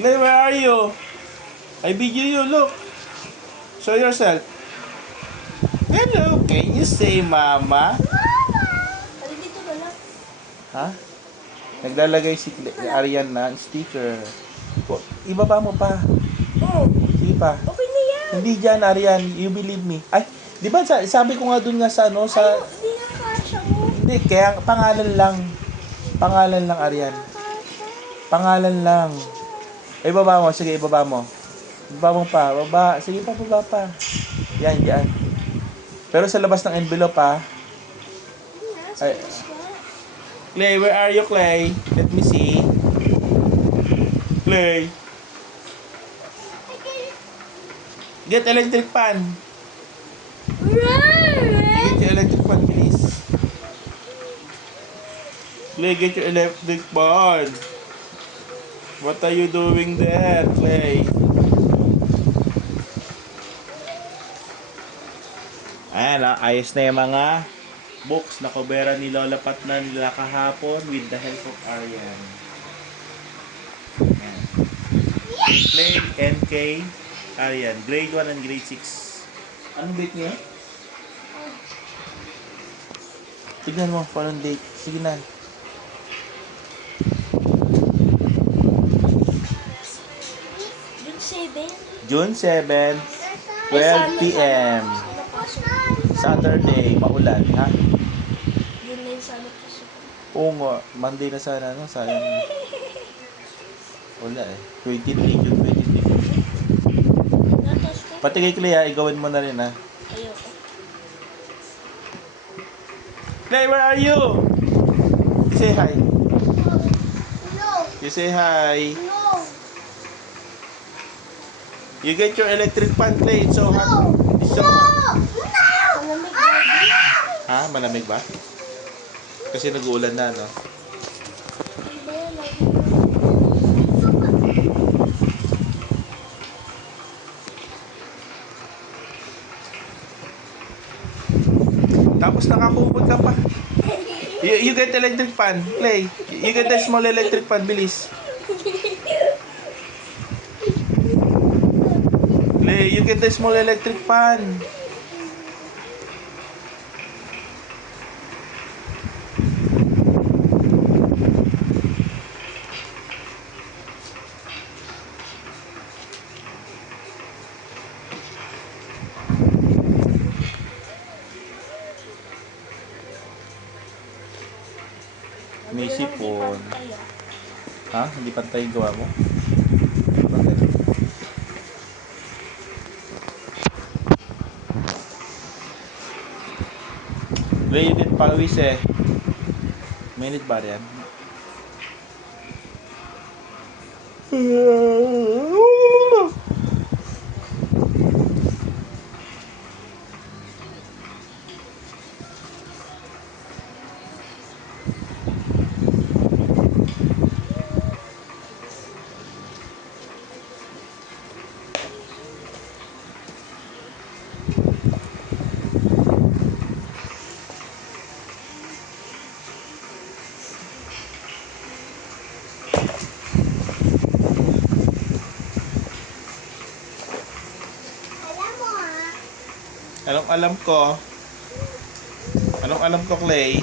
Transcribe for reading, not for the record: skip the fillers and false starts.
Clay, where are you? I video you, look. Show yourself. Hello, can you say mama? Ay, dito na lang. Ha? Naglalagay si Arian na sticker. Ibaba mo pa. Oh, Sige pa. okay na yan. Hindi dyan, Arian. You believe me. Ay, di ba sabi ko nga dun nga sa ano, sa... Ayaw, hindi na kasha mo. Hindi, kaya pangalan lang. Pangalan lang, Arian. Pangalan lang. Ibaba mo. Sige, ibaba mo. Ibaba mo pa. Baba. Sige pa, baba pa. Yan, dyan. Pero sa labas ng envelope, ha? Ay. Clay, where are you, Clay? Let me see. Clay. Get electric fan. Get your electric fan, please. Clay, get your electric fan. What are you doing there, Clay? Ayan, ayos na yung mga books na kubera ni Lola Pat na nila kahapon with the help of Arian. Ayan. Clay, NK, Arian. Grade 1 and grade 6. Anong date niya? Tignan mo kung anong date. Sige na. June 7. June 7, 12 p.m. Saturday, maulan, ha? Yun na yung sana pasok. Oo nga, Monday na sana, no? Sayang. Wala eh. 23, June 23. Natas ko. Pati kay Clea, igawin mo na rin, ha? Ayoko. Clay, where are you? You say hi. No. You say hi. No. You get your electric fan, Clay. It's so hot. It's so hot. Malamig ba? Ha? Malamig ba? Kasi nag-uulan na, no? Ano ba yan? Tapos nakakumot ka pa. You get electric fan, Clay. You get the small electric fan, bilis. Clay, you get the small electric fan. May sipon. Ha? Hindi pantay yung gawa mo? Bakit? Clay, you did pawis eh. Minute ba yan? Anong alam ko? Anong alam ko, Clay?